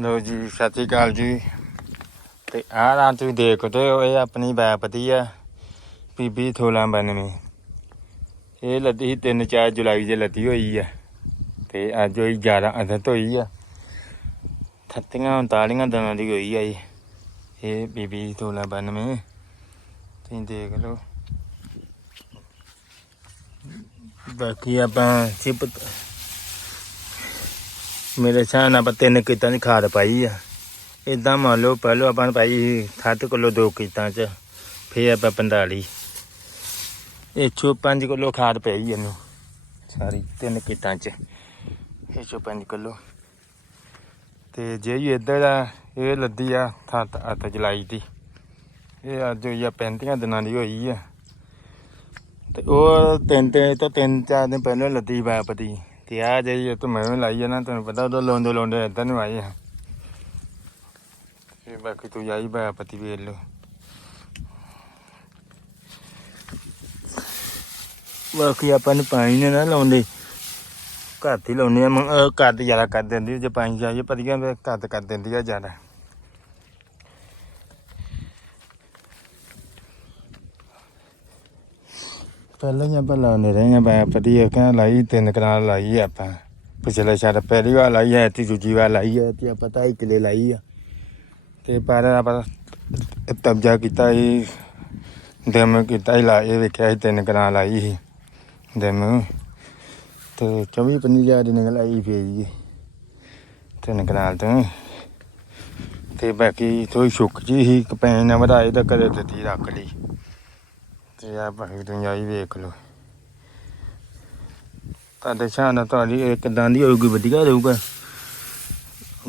ਲੋ ਜੀ, ਸਤਿ ਸ਼੍ਰੀ ਅਕਾਲ ਜੀ। ਤੇ ਆਹ ਰਾਂ ਤੁਸੀਂ ਦੇਖਦੇ ਹੋ, ਇਹ ਆਪਣੀ ਬੈਪਤੀ ਆ, ਬੀਬੀ 1692 ਇਹ ਲੱਦੀ ਸੀ 3-4 ਜੁਲਾਈ ਦੇ ਲੱਦੀ ਹੋਈ ਆ। ਤੇ ਅੱਜ ਹੋਈ 11 ਅਗਸਤ ਹੋਈ ਆ। 38 39 ਦਿਨਾਂ ਦੀ ਹੋਈ ਆ ਇਹ। ਇਹ ਬੀਬੀ 1692 ਤੁਸੀਂ ਦੇਖ ਲਓ। ਬਾਕੀ ਆਪਾਂ ਸਿਪ ਮੇਰੇ ਹਿਸਾਬ ਨਾਲ ਆਪਾਂ ਤਿੰਨ ਕੀਤਾਂ ਦੀ ਖਾਦ ਪਾਈ ਆ। ਇਦਾਂ ਮੰਨ ਲਓ ਪਹਿਲੋਂ ਆਪਾਂ ਨੇ ਪਾਈ 7 ਕਿਲੋ, ਦੋ ਕੀਤਾਂ ਚ, ਫੇਰ ਆਪਾਂ 45 ਇਹ ਚੋਂ 5 ਕਿਲੋ ਖਾਦ ਪਈ ਇਹਨੂੰ, ਸਾਰੀ ਤਿੰਨ ਕੀਤਾਂ ਚ। ਇਹ ਚੋਂ 5 ਕਿਲੋ। ਤੇ ਜੇ ਇਹ ਇੱਧਰ ਆ, ਇਹ ਲੱਦੀ ਆ 7 8 ਜੁਲਾਈ ਦੀ। ਇਹ ਅੱਜ ਹੋਈ ਆ 35 ਦਿਨਾਂ ਦੀ ਹੋਈ ਆ। ਤੇ ਉਹ ਤਿੰਨ ਤੇ ਤਾਂ ਤਿੰਨ ਚਾਰ ਦਿਨ ਪਹਿਲਾਂ ਲੱਦੀ ਬਾਪਤੀ ਤੇ ਆ ਜਿਹੜੀ ਉਹ ਤੋਂ ਮੈਂ ਲਾਈ ਆ ਨਾ ਤੁਹਾਨੂੰ ਪਤਾ ਉਦੋਂ ਲੋਂਦੇ ਲੋਂਦੇ ਇੱਧਰ ਨੂੰ ਆਏ ਆ। ਤੇ ਬਾਕੀ ਤੂੰ ਆਈ ਬਾਪਤੀ ਵੇਖ ਲਓ। ਬਾਕੀ ਆਪਾਂ ਨੂੰ ਪਾਣੀ ਨੇ ਨਾ ਲਾਉਂਦੇ। ਘੱਟ ਹੀ ਲਾਉਂਦੇ ਆ ਮ- ਅਹ ਘੱਟ ਜ਼ਿਆਦਾ ਕਰ ਦਿੰਦੀ ਜੇ ਪਾਣੀ ਜਾਈਏ ਪਰੀਆਂ ਫਿਰ ਘੱਟ ਕਰ ਦਿੰਦੀ ਆ ਜ਼ਿਆਦਾ। ਪਹਿਲਾਂ ਹੀ ਆਪਾਂ ਲਾਉਂਦੇ ਰਹੇ ਆ ਬਾਪਤੀ ਇਹ ਕਹਿੰਦਾ ਲਾਈ, ਤਿੰਨ ਕਨਾਲ ਲਾਈ ਆ ਆਪਾਂ। ਪਿਛਲੇ ਸਾਲ ਪਹਿਲੀ ਵਾਰ ਲਾਈ ਹੈ ਤੇ ਦੂਜੀ ਵਾਰ ਲਾਈ ਹੈ ਤੇ ਆਪਾਂ ਢਾਈ ਕਿਲੇ ਲਾਈ ਆ। ਤੇ ਪਰ ਆਪਾਂ ਤਬਜਾ ਕੀਤਾ ਸੀ ਦਮ ਕੀਤਾ ਹੀ ਲਾ ਵੇਖਿਆ ਸੀ, ਤਿੰਨ ਕਨਾਲ ਲਾਈ ਸੀ ਦਮ ਤੇ 24 25 ਹਜ਼ਾਰ ਦੀ ਨਿਕਲ ਆਈ ਫੇਰ ਜੀ, ਤਿੰਨ ਕਨਾਲ ਤੋਂ। ਤੇ ਬਾਕੀ ਥੋੜੀ ਸੁੱਕ ਜੀ ਸੀ ਕਪੈਨ ਨਾ ਵਧਾਏ ਤਾਂ ਕਦੇ ਦਿੱਤੀ ਰੱਖ ਲਈ। ਤੇ ਆ ਬਾਕੀ ਤੁਸੀਂ ਵੇਖ ਲਓ। ਤੁਹਾਡੇ ਹਿਸਾਬ ਤੁਹਾਡੀ ਇਹ ਕਿੱਦਾਂ ਦੀ ਹੋਊਗੀ, ਵਧੀਆ ਰਹੂਗਾ?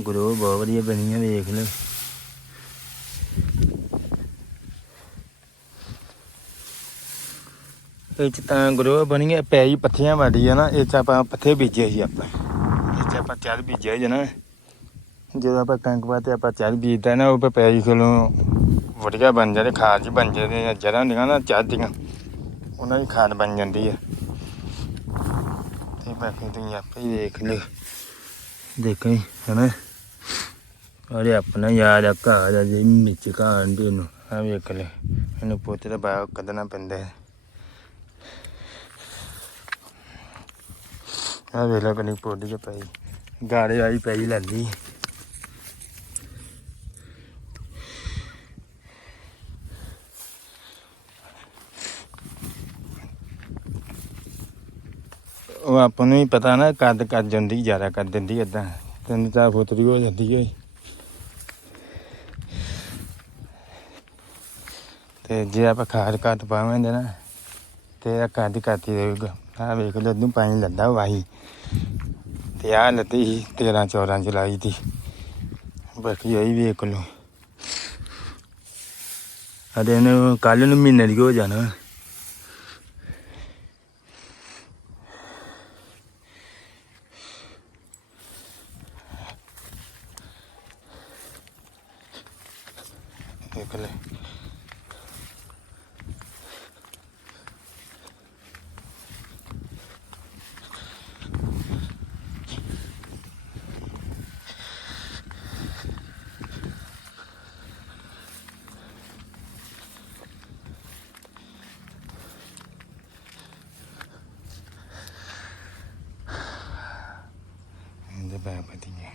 ਗਰੋ ਬਹੁਤ ਵਧੀਆ ਬਣੀ ਆ, ਵੇਖ ਲਓ। ਇਹ ਚ ਤਾਂ ਗਰੋ ਬਣੀ ਹੈ ਪੈ ਹੀ ਪੱਥੀਆਂ ਵਾੜੀ ਆ ਨਾ, ਇਹ ਚ ਆਪਾਂ ਪੱਥੇ ਬੀਜੇ ਸੀ ਆਪਾਂ। ਇਹ ਚ ਆਪਾਂ ਚਾਰ ਬੀਜਿਆ ਜਨਾ ਜਦੋਂ ਆਪਾਂ ਕਣਕ ਪਾਤੇ ਆਪਾਂ ਚਾਰ ਬੀਜਦਾ ਨਾ, ਉਹ ਪੈ ਹੀ ਕੋਲੋਂ ਵਧੀਆ ਬਣ ਜਾਂਦੇ ਖਾਦ ਜੀ ਬਣ ਜਾਂਦੇ ਆ ਜੜਾਂ ਹੁੰਦੀਆਂ ਨਾ ਚਾਰ ਦੀਆਂ, ਉਹਨਾਂ ਦੀ ਖਾਦ ਬਣ ਜਾਂਦੀ ਹੈ ਤੇ ਬਾਕੀ ਤੁਸੀਂ ਆਪੇ ਹੀ ਦੇਖ ਲਿਓ। ਦੇਖੀ ਹਨਾ? ਅਰੇ ਆਪਣਾ ਯਾਰ ਆ, ਘਰ ਆ ਜੀ ਮਿੱਚ ਘਾਣ ਦੇ ਨੂੰ ਆ ਵੇਖ ਲੈ, ਇਹਨੂੰ ਪੋਤੇ ਦਾ ਬਾਹਰ ਕੱਢਣਾ ਪੈਂਦਾ ਹੈ। ਆ ਵੇਖ ਲੈ ਕਨੀ ਪੋਡੀ ਚ ਪਈ, ਗਾੜੇ ਆਈ ਪਈ ਲੈਂਦੀ ਉਹ ਆਪਾਂ ਨੂੰ ਹੀ ਪਤਾ ਨਾ, ਕੱਦ ਕਰ ਜਾਂਦੀ, ਜ਼ਿਆਦਾ ਕਰ ਦਿੰਦੀ ਏਦਾਂ। ਤਿੰਨ ਚਾਰ ਫੁੱਟ ਦੀ ਹੋ ਜਾਂਦੀ ਹੈ ਤੇ ਜੇ ਆਪਾਂ ਖਾਦ ਘੱਟ ਪਾਵਾਂਗੇ ਨਾ, ਤੇ ਇਹ ਕੱਦ ਕਰਤੀ ਹੀ ਰਹੇਗਾ। ਆ ਵੇਖ ਲਓ ਨੂੰ ਪਾਣੀ ਲੱਦਾ ਵਾਹੀ। ਤੇ ਆ ਲੱਤੀ ਸੀ 13 14 ਜੁਲਾਈ ਦੀ। ਬਾਕੀ ਆਈ ਵੇਖ ਲਓ। ਅਦੇ ਨੂੰ ਕੱਲ ਨੂੰ ਮਹੀਨੇ ਦੀ ਹੋ ਜਾਣਾ। ਦੇਖ ਲੈ ਇਹਦੇ ਬਾਪਤੀ ਹੈ